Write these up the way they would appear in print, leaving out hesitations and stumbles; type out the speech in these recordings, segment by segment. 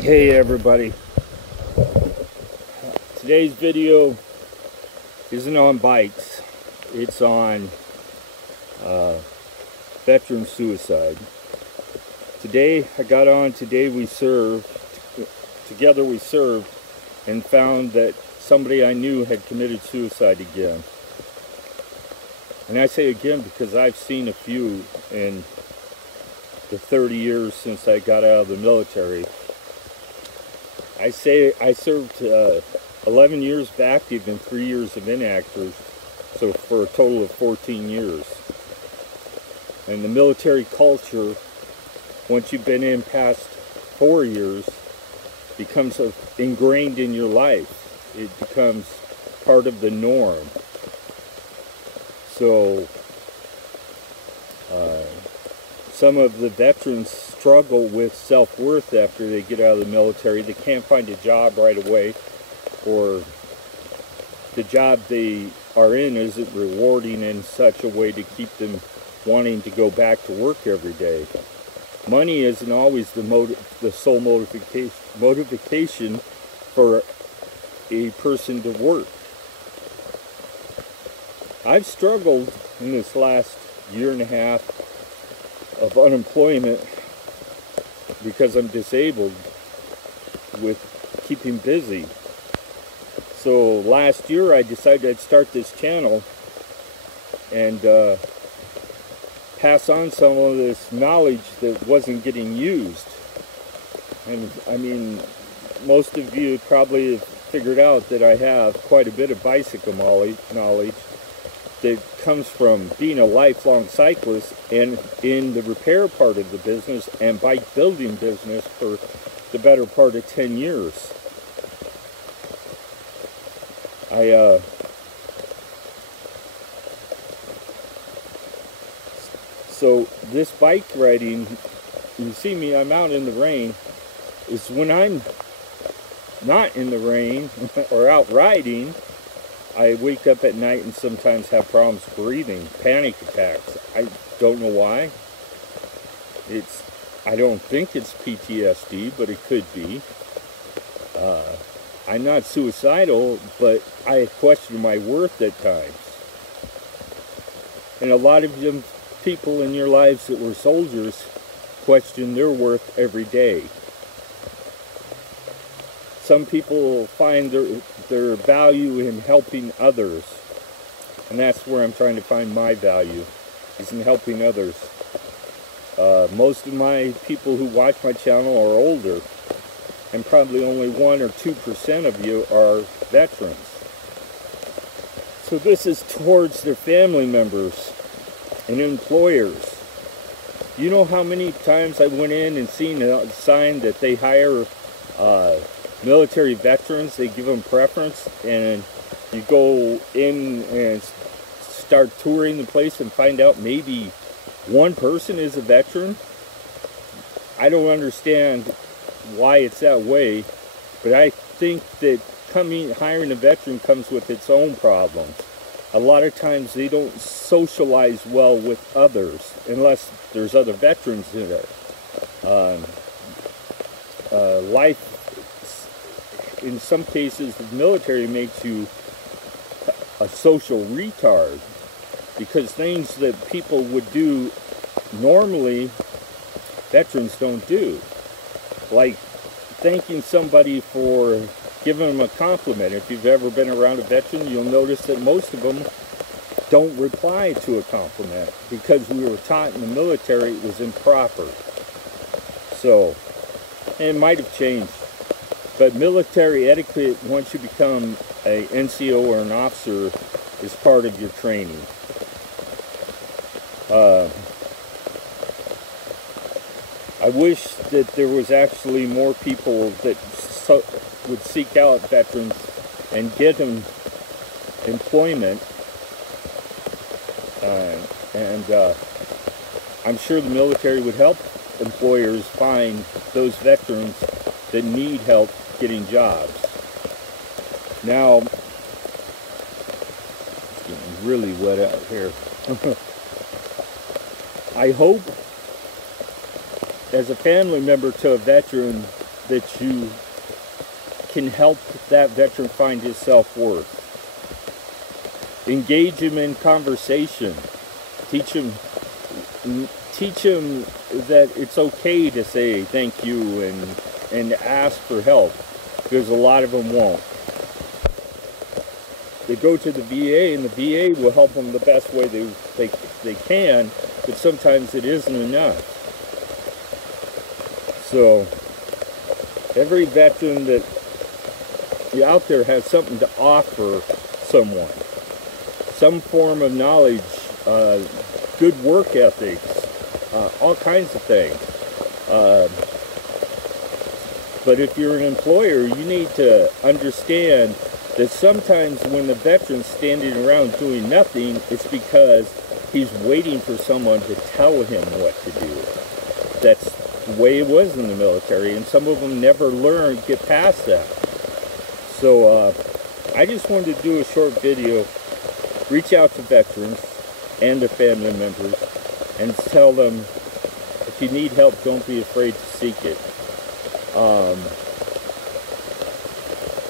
Hey everybody, today's video isn't on bikes, it's on veteran suicide. Today I got on Today We Serve, Together We Served, and found that somebody I knew had committed suicide again. And I say again because I've seen a few in the 30 years since I got out of the military. I served 11 years of active and 3 years of inactive, so for a total of 14 years. And the military culture, once you've been in past 4 years, becomes ingrained in your life. It becomes part of the norm. So some of the veterans struggle with self-worth after they get out of the military. They can't find a job right away, or the job they are in isn't rewarding in such a way to keep them wanting to go back to work every day. Money isn't always the sole motivation for a person to work. I've struggled in this last year and a half of unemployment because I'm disabled with keeping busy. So last year I decided I'd start this channel and pass on some of this knowledge that wasn't getting used. And I mean, most of you probably have figured out that I have quite a bit of bicycle knowledge that comes from being a lifelong cyclist and in the repair part of the business and bike building business for the better part of 10 years. So this bike riding, you see me, I'm out in the rain, is when I'm not in the rain or out riding, I wake up at night and sometimes have problems breathing, panic attacks. I don't know why. I don't think it's PTSD, but it could be. I'm not suicidal, but I question my worth at times. And a lot of them people in your lives that were soldiers question their worth every day. Some people find their value in helping others, and that's where I'm trying to find my value, is in helping others. Most of my people who watch my channel are older, and probably only 1 or 2% of you are veterans. So this is towards their family members and employers. You know how many times I went in and seen a sign that they hire military veterans, they give them preference, and you go in and start touring the place and find out maybe one person is a veteran? I don't understand why it's that way, but I think that hiring a veteran comes with its own problems. A lot of times they don't socialize well with others unless there's other veterans in there. Life, in some cases, the military makes you a social retard, because things that people would do normally, veterans don't do. Like thanking somebody for giving them a compliment. If you've ever been around a veteran, you'll notice that most of them don't reply to a compliment, because we were taught in the military it was improper. So, and it might have changed. But military etiquette, once you become a NCO or an officer, is part of your training. I wish that there was actually more people that would seek out veterans and get them employment. I'm sure the military would help employers find those veterans that need help getting jobs. Now, it's getting really wet out here. I hope, as a family member to a veteran, that you can help that veteran find his self-worth. Engage him in conversation. Teach him that it's okay to say thank you and ask for help, because a lot of them won't. They go to the VA, and the VA will help them the best way they can, but sometimes it isn't enough. So every veteran that out there has something to offer someone. Some form of knowledge, good work ethics, all kinds of things. But if you're an employer, you need to understand that sometimes when the veteran's standing around doing nothing, it's because he's waiting for someone to tell him what to do. That's the way it was in the military, and some of them never learned, get past that. So I just wanted to do a short video, reach out to veterans and their family members, and tell them, if you need help, don't be afraid to seek it.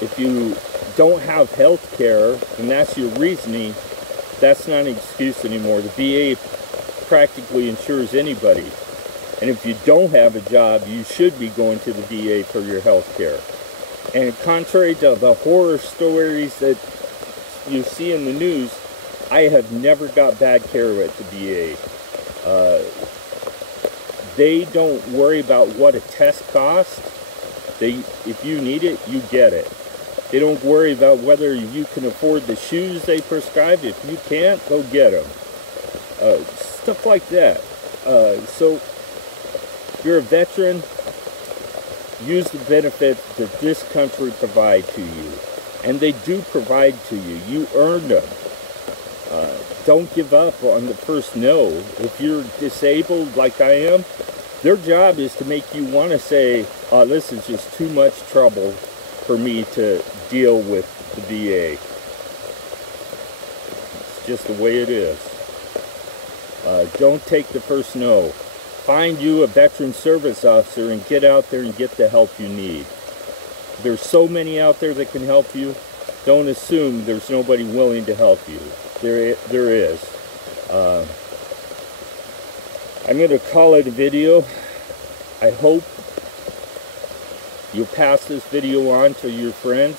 If you don't have health care, and that's your reasoning, that's not an excuse anymore. The VA practically insures anybody. And if you don't have a job, you should be going to the VA for your health care. And contrary to the horror stories that you see in the news, I have never got bad care at the VA. They don't worry about what a test costs. If you need it, you get it. They don't worry about whether you can afford the shoes they prescribe. If you can't, go get them. Stuff like that. So if you're a veteran, use the benefits that this country provides to you. And they do provide to you. You earn them. Don't give up on the first no. If you're disabled like I am, their job is to make you want to say, this is just too much trouble for me to deal with the VA. It's just the way it is. Don't take the first no. Find you a veteran service officer and get out there and get the help you need. There's so many out there that can help you. Don't assume there's nobody willing to help you. There is. I'm going to call it a video. I hope you'll pass this video on to your friends.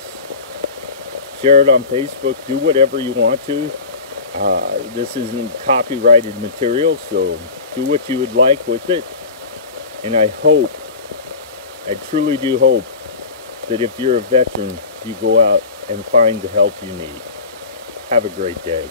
Share it on Facebook. Do whatever you want to. This isn't copyrighted material, so do what you would like with it. And I truly do hope that if you're a veteran, you go out and find the help you need. Have a great day.